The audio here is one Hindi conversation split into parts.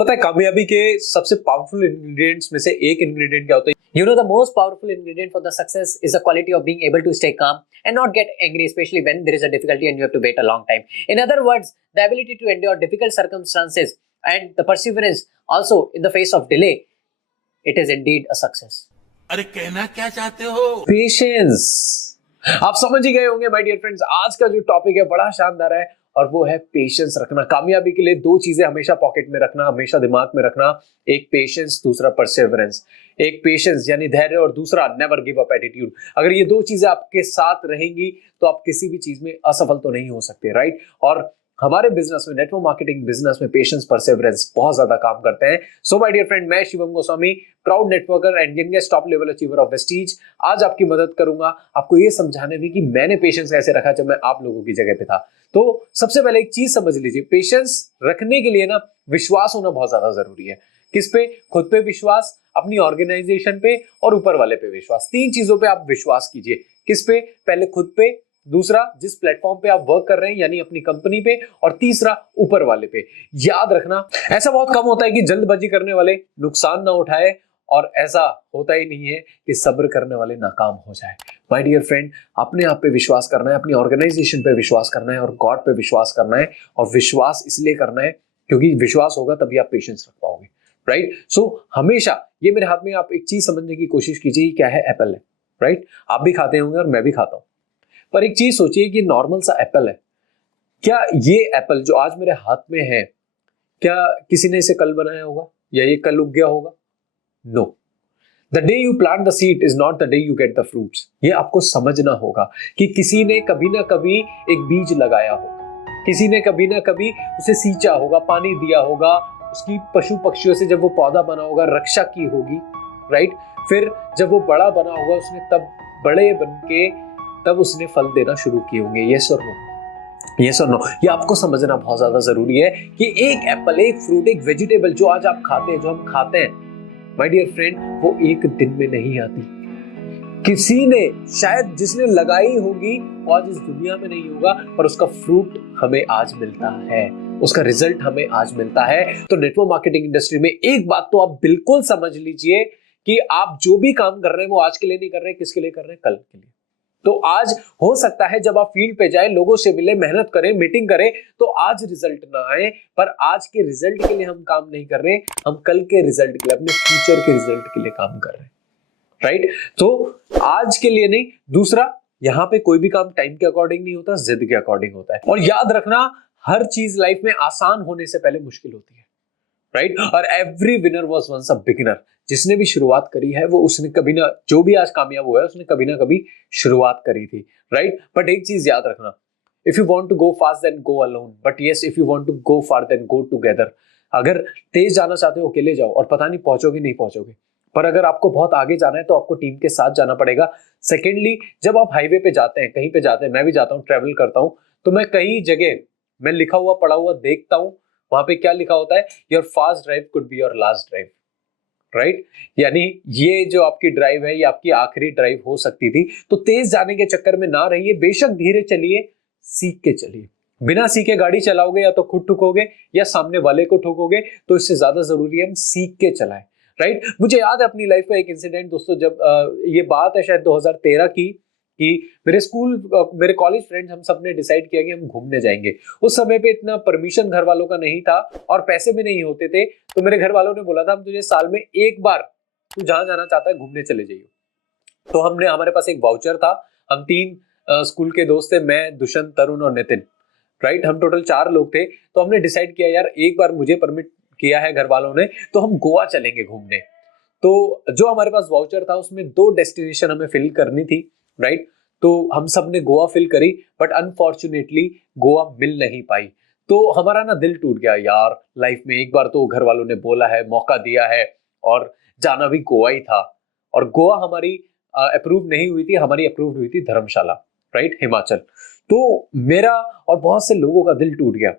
पता है कामयाबी के सबसे पावरफुल इंग्रेडिएंट्स में से एक इंग्रेडिएंट क्या होता है? You know, the most powerful ingredient for the success is the quality of being able to stay calm and not get angry, especially when there is a difficulty and you have to wait a long time. In other words, the ability to endure difficult circumstances and the perseverance also in the face of delay, it is indeed a success. अरे कहना क्या चाहते हो? पेशेंस। आप समझ ही गए होंगे माय डियर फ्रेंड्स, आज का जो टॉपिक है बड़ा शानदार है और वो है पेशेंस रखना। कामयाबी के लिए दो चीजें हमेशा पॉकेट में रखना, हमेशा दिमाग में रखना, एक पेशेंस, दूसरा परसेवरेंस। एक पेशेंस यानी धैर्य और दूसरा नेवर गिव अप एटीट्यूड। अगर ये दो चीजें आपके साथ रहेंगी तो आप किसी भी चीज में असफल तो नहीं हो सकते, राइट। और हमारे बिजनेस में, नेटवर्क मार्केटिंग बिजनेस में पेशेंस, परसेवरेंस बहुत ज्यादा काम करते हैं। सो माय डियर फ्रेंड, मैं Shivam Goswami, proud networker and youngest top level achiever of Vestige, आज आपकी मदद करूंगा आपको ये समझाने में कि मैंने पेशेंस कैसे रखा जब मैं आप लोगों की जगह पे था। तो सबसे पहले एक चीज समझ लीजिए, पेशेंस रखने के लिए ना विश्वास होना बहुत ज्यादा जरूरी है। किस पे? खुद पे विश्वास, अपनी ऑर्गेनाइजेशन पे और ऊपर वाले पे विश्वास। तीन चीजों पे आप विश्वास कीजिए। किस पे? पहले खुद पे, दूसरा जिस प्लेटफॉर्म पे आप वर्क कर रहे हैं यानी अपनी कंपनी पे, और तीसरा ऊपर वाले पे। याद रखना, ऐसा बहुत कम होता है कि जल्दबाजी करने वाले नुकसान ना उठाए, और ऐसा होता ही नहीं है कि सब्र करने वाले नाकाम हो जाए। माय डियर फ्रेंड, अपने आप पे विश्वास करना है, अपनी ऑर्गेनाइजेशन पे विश्वास करना है और गॉड पे विश्वास करना है। और विश्वास इसलिए करना है क्योंकि विश्वास होगा तभी आप पेशेंस रख पाओगे, राइट। सो हमेशा ये मेरे हाथ में, आप एक चीज समझने की कोशिश कीजिए, क्या है? एप्पल है, राइट। आप भी खाते होंगे और मैं भी खाता हूं, पर एक चीज सोचिए कि नॉर्मल सा एप्पल है। क्या ये एप्पल जो आज मेरे हाथ में है, क्या किसी ने इसे कल बनाया होगा या ये कल उग गया होगा? No. The day you plant the seed is not the day you get the fruits. ये आपको समझना होगा कि किसी ने कभी ना कभी एक बीज लगाया होगा, किसी ने कभी ना कभी उसे सींचा होगा, पानी दिया होगा, उसकी पशु पक्षियों से जब वो पौधा बना होगा रक्षा की होगी, राइट। फिर जब वो बड़ा बना होगा उसने तब बड़े बन के तब उसने फल देना शुरू किए होंगे। यस और नो? यस और नो? ये आपको समझना बहुत ज्यादा जरूरी है कि एक एप्पल, एक फ्रूट, एक वेजिटेबल जो आज आप खाते हैं, जो हम खाते हैं माय डियर फ्रेंड, वो एक दिन में नहीं आती। किसी ने शायद जिसने लगाई होगी वो आज इस दुनिया में नहीं होगा, पर उसका फ्रूट हमें आज मिलता है, उसका रिजल्ट हमें आज मिलता है। तो नेटवर्क मार्केटिंग इंडस्ट्री में एक बात तो आप बिल्कुल समझ लीजिए कि आप जो भी काम कर रहे हैं वो आज के लिए नहीं कर रहे हैं, किसके लिए कर रहे हैं? कल के लिए। तो आज हो सकता है जब आप फील्ड पे जाए, लोगों से मिले, मेहनत करें, मीटिंग करें, तो आज रिजल्ट ना आए, पर आज के रिजल्ट के लिए हम काम नहीं कर रहे, हम कल के रिजल्ट के लिए, अपने फ्यूचर के रिजल्ट के लिए काम कर रहे हैं, राइट। तो आज के लिए नहीं। दूसरा, यहां पे कोई भी काम टाइम के अकॉर्डिंग नहीं होता, जिद के अकॉर्डिंग होता है। और याद रखना, हर चीज लाइफ में आसान होने से पहले मुश्किल होती है, राइट। और every winner was once a beginner. जिसने भी शुरुआत करी है वो उसने कभी ना, जो भी आज कामयाब हुआ है उसने कभी ना कभी शुरुआत करी थी, राइट। बट एक चीज याद रखना, if you want to go fast then go alone, but yes if you want to go far then go together. अगर तेज जाना चाहते हो अकेले जाओ और पता नहीं पहुंचोगे नहीं पहुंचोगे, पर अगर आपको बहुत आगे जाना है तो आपको टीम के साथ जाना पड़ेगा। सेकेंडली, जब आप हाईवे पे जाते हैं, कहीं पे जाते हैं, मैं भी जाता हूँ, ट्रेवल करता हूँ, तो मैं कई जगह मैं लिखा हुआ पढ़ा हुआ देखता हूँ, वहां पे क्या लिखा होता है? Your fast drive could be your last drive, right. यानी ये जो आपकी ड्राइव है ये आपकी आखिरी ड्राइव हो सकती थी। तो तेज जाने के चक्कर में ना रहिए, बेशक धीरे चलिए, सीख के चलिए। बिना सीखे गाड़ी चलाओगे या तो खुद ठुकोगे या सामने वाले को ठोकोगे, तो इससे ज्यादा जरूरी है हम सीख के चलाएं, राइट। मुझे याद है अपनी लाइफ का एक इंसिडेंट दोस्तों, जब ये बात है शायद 2013 की, कि मेरे कॉलेज फ्रेंड्स, हम सब ने डिसाइड किया कि हम घूमने जाएंगे। उस समय पे इतना परमिशन घर वालों का नहीं था और पैसे भी नहीं होते थे, तो मेरे घर वालों ने बोला था हम तुझे साल में एक बार, तू जहां जाना चाहता है घूमने चले जाइए। तो हमारे पास एक वाउचर था, हम 3 स्कूल के दोस्त थे, मैं, दुष्यंत, तरुण और नितिन, राइट। हम टोटल 4 लोग थे। तो हमने डिसाइड किया यार एक बार मुझे परमिट किया है घर वालों ने, तो हम गोवा चलेंगे घूमने। तो जो हमारे पास वाउचर था उसमें 2 डेस्टिनेशन हमें फिल करनी थी, राइट। तो हम सब ने गोवा फिल करी, बट अनफॉर्चुनेटली गोवा मिल नहीं पाई। तो हमारा ना दिल टूट गया यार, लाइफ में एक बार तो घर वालों ने बोला है, मौका दिया है, और जाना भी गोवा ही था। और गोवा हमारी अप्रूव नहीं हुई थी, हमारी अप्रूव हुई थी धर्मशाला, राइट, हिमाचल। तो मेरा और बहुत से लोगों का दिल टूट गया।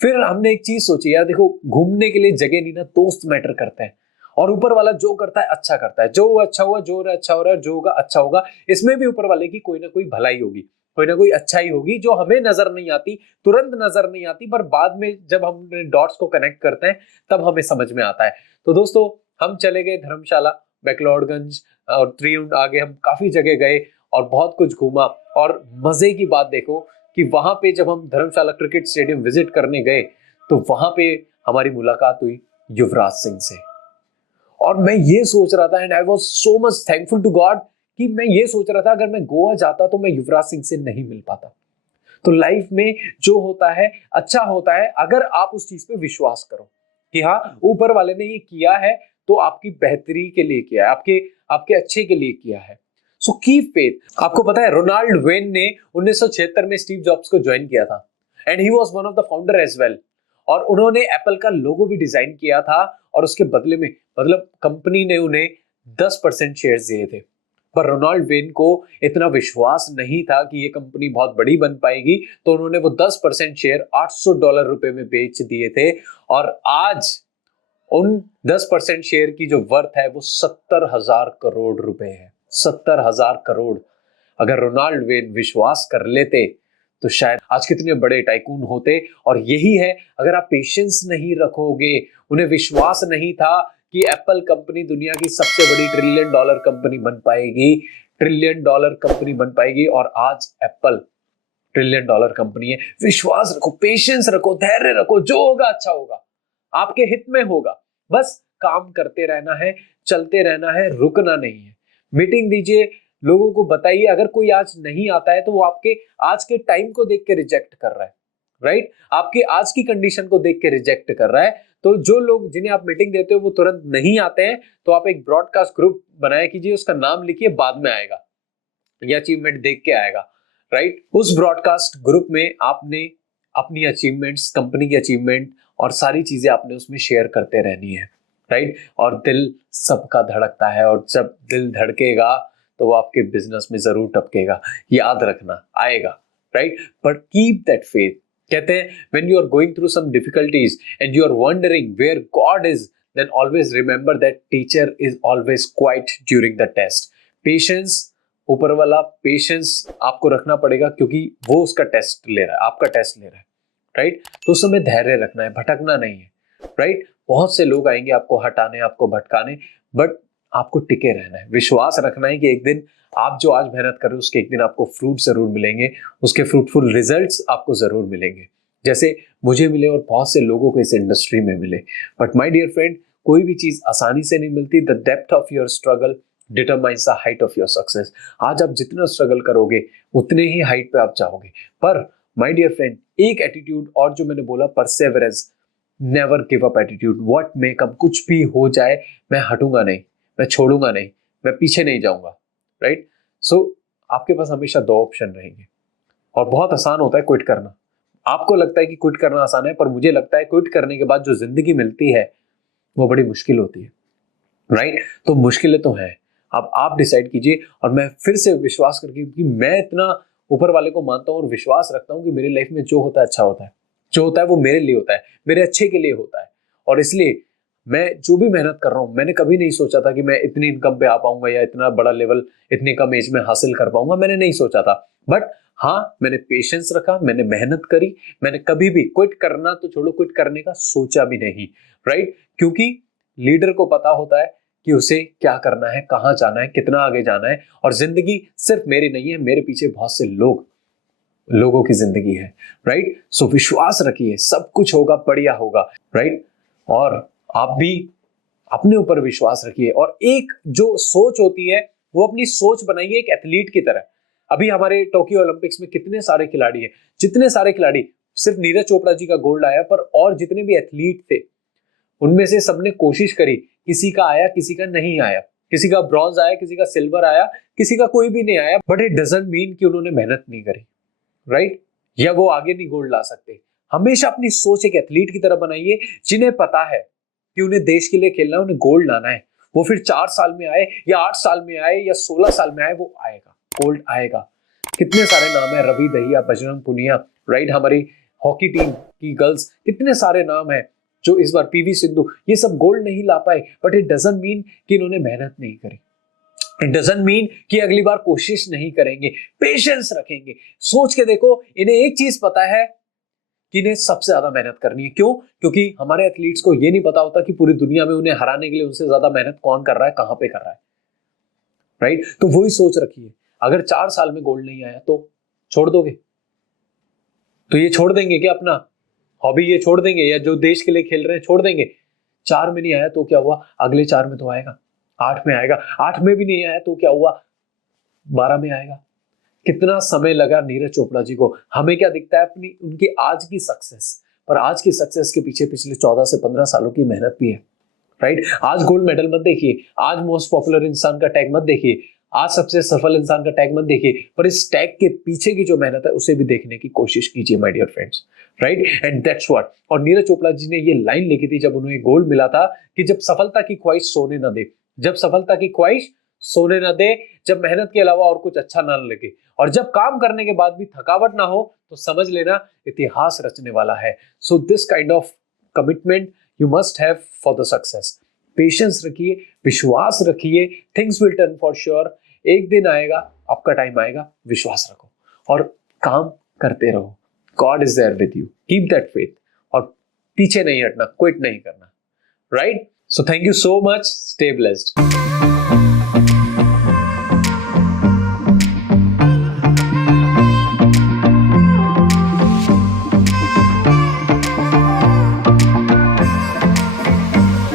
फिर हमने एक चीज सोची, यार देखो घूमने के लिए जगह नहीं ना, दोस्त मैटर करते हैं। और ऊपर वाला जो करता है अच्छा करता है, जो अच्छा हुआ, जो अच्छा हो रहा है, जो होगा अच्छा होगा। इसमें भी ऊपर वाले की कोई ना कोई भलाई होगी, कोई ना कोई अच्छाई होगी जो हमें नजर नहीं आती, तुरंत नजर नहीं आती, पर बाद में जब हम डॉट्स को कनेक्ट करते हैं तब हमें समझ में आता है। तो दोस्तों हम चले गए धर्मशाला, मैक्लोडगंज और त्रियुण, आगे हम काफी जगह गए और बहुत कुछ घूमा। और मजे की बात देखो कि वहां पे जब हम धर्मशाला क्रिकेट स्टेडियम विजिट करने गए तो वहां पे हमारी मुलाकात हुई युवराज सिंह से। और मैं ये सोच रहा था, and I was so much thankful to God, कि मैं ये सोच रहा था अगर मैं गोवा जाता तो मैं युवराज सिंह से नहीं मिल पाता। तो लाइफ में जो होता है अच्छा होता है अगर आप उस चीज पे विश्वास करो कि हाँ ऊपर वाले ने ये किया है तो आपकी बेहतरी के लिए किया है, आपके आपके अच्छे के लिए किया है। So keep faith. आपको पता है रोनाल्ड वेन ने 1976 में स्टीव जॉब्स को ज्वाइन किया था, and he was one of the founder as well. और उन्होंने एप्पल का लोगो भी डिजाइन किया था और उसके बदले में मतलब कंपनी ने उन्हें 10% शेयर्स दिए थे। पर रोनाल्ड वेन को इतना विश्वास नहीं था कि ये कंपनी बहुत बड़ी बन पाएगी, तो उन्होंने वो 10% शेयर $800 रुपए में बेच दिए थे। और आज उन 10% शेयर की जो वर्थ है वो 70,000 करोड़ रुपए है। 70,000 करोड़। अगर रोनाल्ड वेन विश्वास कर लेते तो शायद आज कितने बड़े टाइकून होते। और यही है, अगर आप पेशेंस नहीं रखोगे, उन्हें विश्वास नहीं था कि एप्पल कंपनी दुनिया की सबसे बड़ी $1 ट्रिलियन कंपनी बन पाएगी, $1 ट्रिलियन कंपनी बन पाएगी, और आज एप्पल $1 ट्रिलियन कंपनी है। विश्वास रखो, पेशेंस रखो, धैर्य रखो, जो होगा अच्छा होगा, आपके हित में होगा। बस काम करते रहना है, चलते रहना है, रुकना नहीं है। मीटिंग दीजिए, लोगों को बताइए। अगर कोई आज नहीं आता है तो वो आपके आज के टाइम को देख के रिजेक्ट कर रहा है, राइट? आपके आज की कंडीशन को देख के रिजेक्ट कर रहा है। तो जो लोग जिन्हें आप मीटिंग देते हो वो तुरंत नहीं आते हैं, तो आप एक ब्रॉडकास्ट ग्रुप बनाया कीजिए, उसका नाम लिखिए, बाद में आएगा, ये अचीवमेंट देख के आएगा, राइट? उस ब्रॉडकास्ट ग्रुप में आपने अपनी अचीवमेंट्स, कंपनी की अचीवमेंट और सारी चीजें आपने उसमें शेयर करते रहनी है, राइट? और दिल सबका धड़कता है, और जब दिल धड़केगा तो वो आपके बिजनेस में जरूर टपकेगा, याद रखना, आएगा, right? But keep that faith. कहते हैं when you are going through some difficulties and you are wondering where God is, then always remember that teacher is always quiet during the test. Patience, ऊपर वाला पेशेंस आपको रखना पड़ेगा क्योंकि वो उसका टेस्ट ले रहा है, आपका टेस्ट ले रहा है, राइट? तो उस समय धैर्य रखना है, भटकना नहीं है, राइट? बहुत से लोग आएंगे आपको हटाने, आपको भटकाने, बट आपको टिके रहना है, विश्वास रखना है कि एक दिन आप जो आज मेहनत कर रहे हो उसके एक दिन आपको फ्रूट जरूर मिलेंगे, उसके फ्रूटफुल रिजल्ट्स आपको जरूर मिलेंगे, जैसे मुझे मिले और बहुत से लोगों को इस इंडस्ट्री में मिले। बट माय डियर फ्रेंड, कोई भी चीज आसानी से नहीं मिलती। The depth of your struggle determines the height of your success. आज आप जितना स्ट्रगल करोगे उतने ही हाइट पे आप जाओगे। पर माय डियर फ्रेंड, एक एटीट्यूड और जो मैंने बोला, perseverance, never give up attitude. What may come, कुछ भी हो जाए मैं हटूंगा नहीं, मैं छोड़ूंगा नहीं, मैं पीछे नहीं जाऊंगा, राइट? सो आपके पास हमेशा दो ऑप्शन रहेंगे, और बहुत आसान होता है क्विट करना। आपको लगता है कि क्विट करना आसान है, पर मुझे लगता है क्विट करने के बाद जो जिंदगी मिलती है वो बड़ी मुश्किल होती है, राइट? तो मुश्किलें तो हैं, अब आप डिसाइड कीजिए। और मैं फिर से विश्वास करके, कि मैं इतना ऊपर वाले को मानता हूँ और विश्वास रखता हूँ कि मेरी लाइफ में जो होता है अच्छा होता है, जो होता है वो मेरे लिए होता है, मेरे अच्छे के लिए होता है। और इसलिए मैं जो भी मेहनत कर रहा हूँ, मैंने कभी नहीं सोचा था कि मैं इतनी इनकम पे आ पाऊंगा या इतना बड़ा लेवल इतनी कम एज में हासिल कर पाऊंगा, मैंने नहीं सोचा था। बट हाँ, मैंने पेशेंस रखा, मैंने मेहनत करी, मैंने कभी भी क्विट करना तो छोड़ो, क्विट करने का सोचा भी नहीं, राइट? क्योंकि लीडर को पता होता है कि उसे क्या करना है, कहाँ जाना है, कितना आगे जाना है। और जिंदगी सिर्फ मेरी नहीं है, मेरे पीछे बहुत से लोगों की जिंदगी है, राइट? सो विश्वास रखिए, सब कुछ होगा, बढ़िया होगा, राइट? और आप भी अपने ऊपर विश्वास रखिए। और एक जो सोच होती है वो अपनी सोच बनाइए एक एथलीट की तरह। अभी हमारे टोक्यो ओलंपिक्स में कितने सारे खिलाड़ी हैं, जितने सारे खिलाड़ी, सिर्फ नीरज चोपड़ा जी का गोल्ड आया, पर और जितने भी एथलीट थे उनमें से सबने कोशिश करी, किसी का आया, किसी का नहीं आया, किसी का ब्रॉन्ज आया, किसी का सिल्वर आया, किसी का कोई भी नहीं आया। बट इट डजंट मीन कि उन्होंने मेहनत नहीं करी, राइट? या वो आगे नहीं गोल्ड ला सकते। हमेशा अपनी सोच एक एथलीट की तरह बनाइए, जिन्हें पता है कि उन्हें देश के लिए खेलना है, उन्हें गोल्ड लाना है। वो फिर 4 साल में आए या 8 साल में आए या 16 साल में आए, वो आएगा, गोल्ड आएगा। कितने सारे नाम है, रवि दहिया, बजरंग पुनिया, राइट? हमारी हॉकी टीम की गर्ल्स, कितने सारे नाम है जो इस बार पीवी सिंधु, ये सब गोल्ड नहीं ला पाए, बट इट डजंट मीन कि इन्होंने मेहनत नहीं करी। इट डजंट मीन कि अगली बार कोशिश नहीं करेंगे, पेशेंस रखेंगे। सोच के देखो, इन्हें एक चीज पता है कि इन्हें सबसे ज्यादा मेहनत करनी है। क्यों? क्योंकि हमारे एथलीट्स को ये नहीं पता होता कि पूरी दुनिया में उन्हें हराने के लिए उनसे ज्यादा मेहनत कौन कर रहा है, कहां पे कर रहा है, राइट? तो वही सोच रखिए। अगर 4 साल में गोल्ड नहीं आया तो छोड़ दोगे? तो ये छोड़ देंगे क्या? अपना हॉबी ये छोड़ देंगे, या जो देश के लिए खेल रहे हैं छोड़ देंगे? 4 में नहीं आया तो क्या हुआ, अगले 4 में तो आएगा, 8 में आएगा, 8 में भी नहीं आया तो क्या हुआ, 12 में आएगा। कितना समय लगा नीरज चोपड़ा जी को। हमें क्या दिखता है अपनी उनकी आज की सक्सेस, पर आज की सक्सेस के पीछे पिछले 14 से 15 सालों की मेहनत भी है, राइट? आज गोल्ड मेडल मत देखिए, आज मोस्ट पॉपुलर इंसान का टैग मत देखिए, आज सबसे सफल इंसान का टैग मत देखिए, पर इस टैग के पीछे की जो मेहनत है उसे भी देखने की कोशिश कीजिए my dear friends, right? And that's what. और नीरज चोपड़ा जी ने ये लाइन लिखी थी जब उन्हें गोल्ड मिला था कि जब सफलता की ख्वाहिश सोने न दे, जब सफलता की ख्वाहिश सोने न दे, जब मेहनत के अलावा और कुछ अच्छा ना लगे, और जब काम करने के बाद भी थकावट ना हो, तो समझ लेना इतिहास रचने वाला है। So this kind of commitment you must have for the success. Patience रखिए, विश्वास रखिए, things will turn for sure. एक दिन आएगा, आपका टाइम आएगा, विश्वास रखो और काम करते रहो। God is there with you, keep that faith, और पीछे नहीं हटना, क्विट नहीं करना, right? So thank you so much, stay blessed.